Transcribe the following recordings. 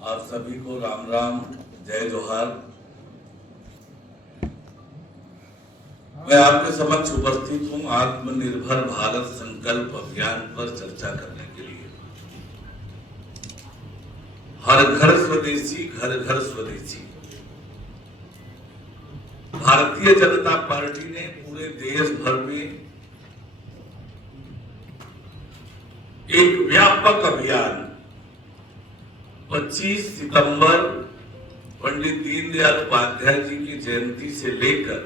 आप सभी को राम राम, जय जोहार। मैं आपके समक्ष उपस्थित हूं आत्मनिर्भर भारत संकल्प अभियान पर चर्चा करने के लिए। हर घर स्वदेशी, घर घर स्वदेशी। भारतीय जनता पार्टी ने पूरे देश भर में एक व्यापक अभियान 25 सितंबर पंडित दीनदयाल उपाध्याय जी की जयंती से लेकर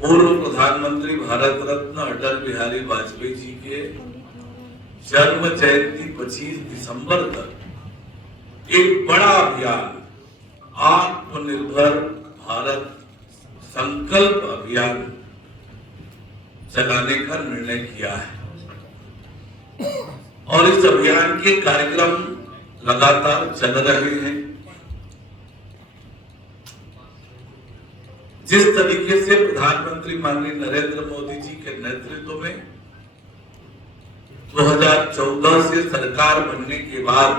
पूर्व प्रधानमंत्री भारत रत्न अटल बिहारी वाजपेयी जी के जन्म जयंती 25 दिसंबर तक एक बड़ा अभियान आत्मनिर्भर भारत संकल्प अभियान चलाने का निर्णय किया है और इस अभियान के कार्यक्रम लगातार चल रहे हैं। जिस तरीके से प्रधानमंत्री माननीय नरेंद्र मोदी जी के नेतृत्व में 2014 से सरकार बनने के बाद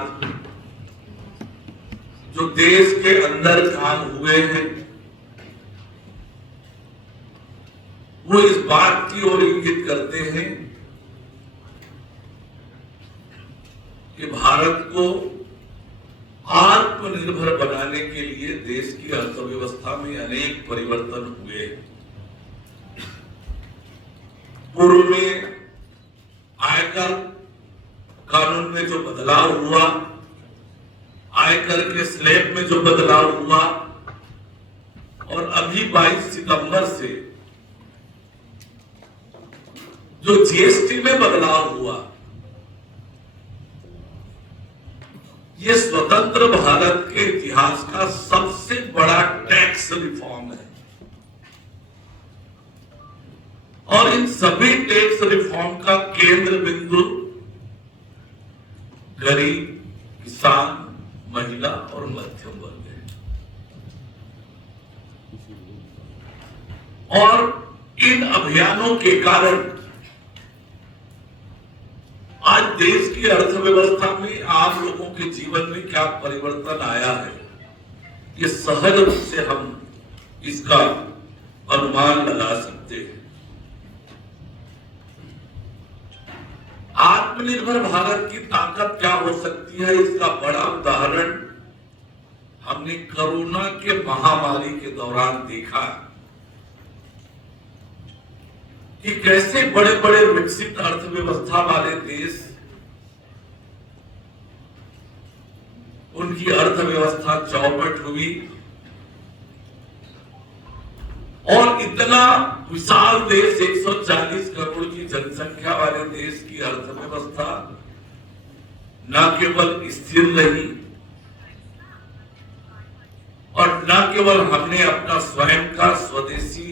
जो देश के अंदर काम हुए हैं वो इस बात की ओर इंगित करते हैं कि भारत को आत्मनिर्भर बनाने के लिए देश की अर्थव्यवस्था में अनेक परिवर्तन हुए। पूर्व में आयकर कानून में जो बदलाव हुआ, आयकर के स्लैब में जो बदलाव हुआ और अभी 22 सितंबर से जो जीएसटी में बदलाव हुआ, ये स्वतंत्र भारत के इतिहास का सबसे बड़ा टैक्स रिफॉर्म है और इन सभी टैक्स रिफॉर्म का केंद्र बिंदु गरीब, किसान, महिला और मध्यम वर्ग है। और इन अभियानों के कारण आज देश की अर्थव्यवस्था में आम लोगों के जीवन में क्या परिवर्तन आया है, ये सहज रूप से हम इसका अनुमान लगा सकते हैं। आत्मनिर्भर भारत की ताकत क्या हो सकती है, इसका बड़ा उदाहरण हमने कोरोना के महामारी के दौरान देखा कि कैसे बड़े बड़े विकसित अर्थव्यवस्था वाले देश, उनकी अर्थव्यवस्था चौपट हुई और इतना विशाल देश 140 करोड़ की जनसंख्या वाले देश की अर्थव्यवस्था न केवल स्थिर रही और न केवल हमने अपना स्वयं का स्वदेशी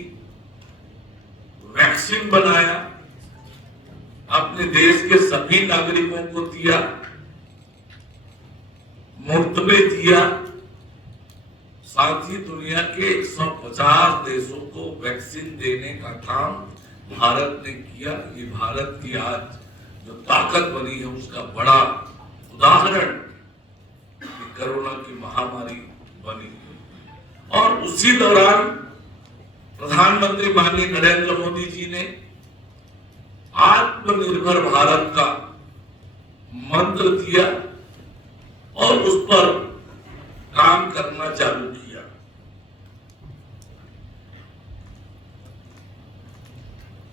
वैक्सीन बनाया, अपने देश के सभी नागरिकों को दिया, मुफ्त में दिया, साथ ही दुनिया के 150 देशों को वैक्सीन देने का काम भारत ने किया। ये भारत की आज जो ताकत बनी है उसका बड़ा उदाहरण कोरोना की महामारी बनी। और उसी दौरान प्रधानमंत्री माननीय नरेंद्र मोदी जी ने आत्मनिर्भर भारत का मंत्र दिया और उस पर काम करना चालू किया।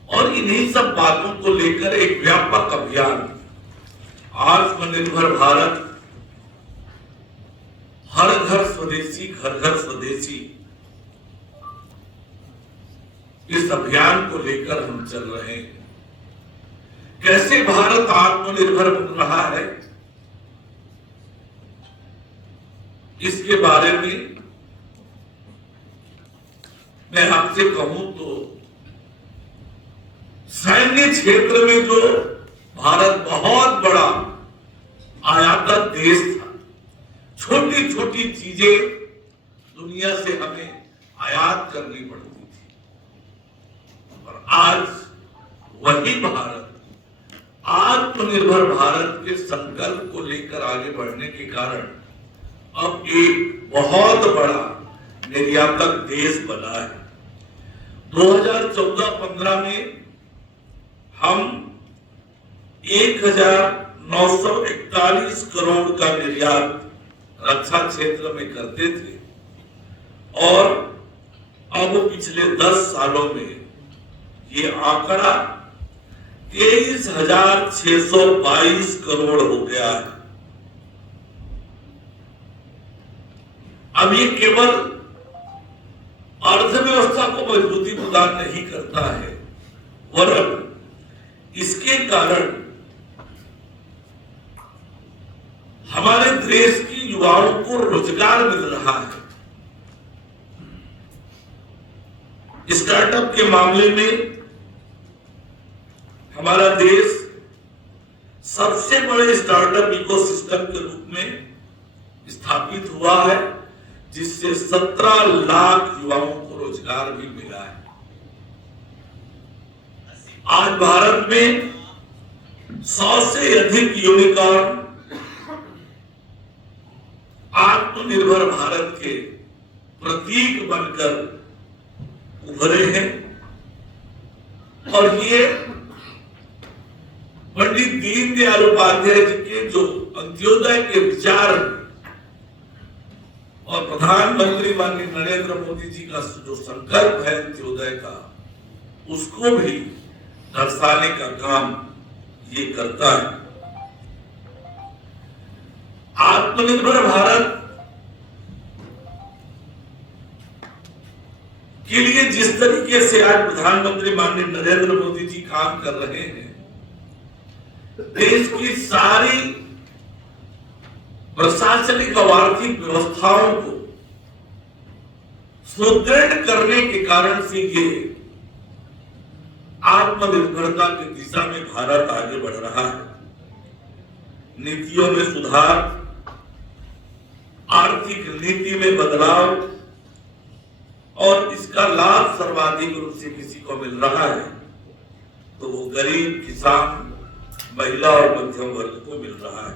और इन्हीं सब बातों को लेकर एक व्यापक अभियान आत्मनिर्भर भारत, हर घर स्वदेशी, घर घर स्वदेशी, इस अभियान को लेकर हम चल रहे हैं। कैसे भारत आत्मनिर्भर बन रहा है, इसके बारे में मैं आपसे कहूं तो सैन्य क्षेत्र में जो भारत बहुत बड़ा आयातक देश था, छोटी छोटी चीजें दुनिया से हमें आयात करनी पड़ती थी, और आज वही भारत आत्मनिर्भर भारत के संकल्प को लेकर आगे बढ़ने के कारण अब एक बहुत बड़ा निर्यातक देश बना है। 2014-15 में हम 1941 करोड़ का निर्यात रक्षा क्षेत्र में करते थे और अब पिछले 10 सालों में ये आंकड़ा 23,622 करोड़ हो गया है। अब ये केवल अर्थव्यवस्था को मजबूती प्रदान नहीं करता है, वरन इसके कारण हमारे देश की युवाओं को रोजगार मिल रहा है। स्टार्टअप के मामले में हमारा देश सबसे बड़े स्टार्टअप इकोसिस्टम के रूप में स्थापित हुआ है, जिससे 17 लाख युवाओं को रोजगार भी मिला है। आज भारत में 100 से अधिक यूनिकॉर्न आत्मनिर्भर भारत के प्रतीक बनकर उभरे हैं और ये पंडित दीनदयाल उपाध्याय जी के जो अंत्योदय के विचार और प्रधानमंत्री माननीय नरेंद्र मोदी जी का जो संकल्प है अंत्योदय का, उसको भी दर्शाने का काम ये करता है। आत्मनिर्भर भारत के लिए जिस तरीके से आज प्रधानमंत्री माननीय नरेंद्र मोदी जी काम कर रहे हैं, देश की सारी प्रशासनिक और आर्थिक व्यवस्थाओं को सुदृढ़ करने के कारण से ये आत्मनिर्भरता की दिशा में भारत आगे बढ़ रहा है। नीतियों में सुधार, आर्थिक नीति में बदलाव और इसका लाभ सर्वाधिक रूप से किसी को मिल रहा है तो वो गरीब, किसान, महिला और मध्यम वर्ग को मिल रहा है।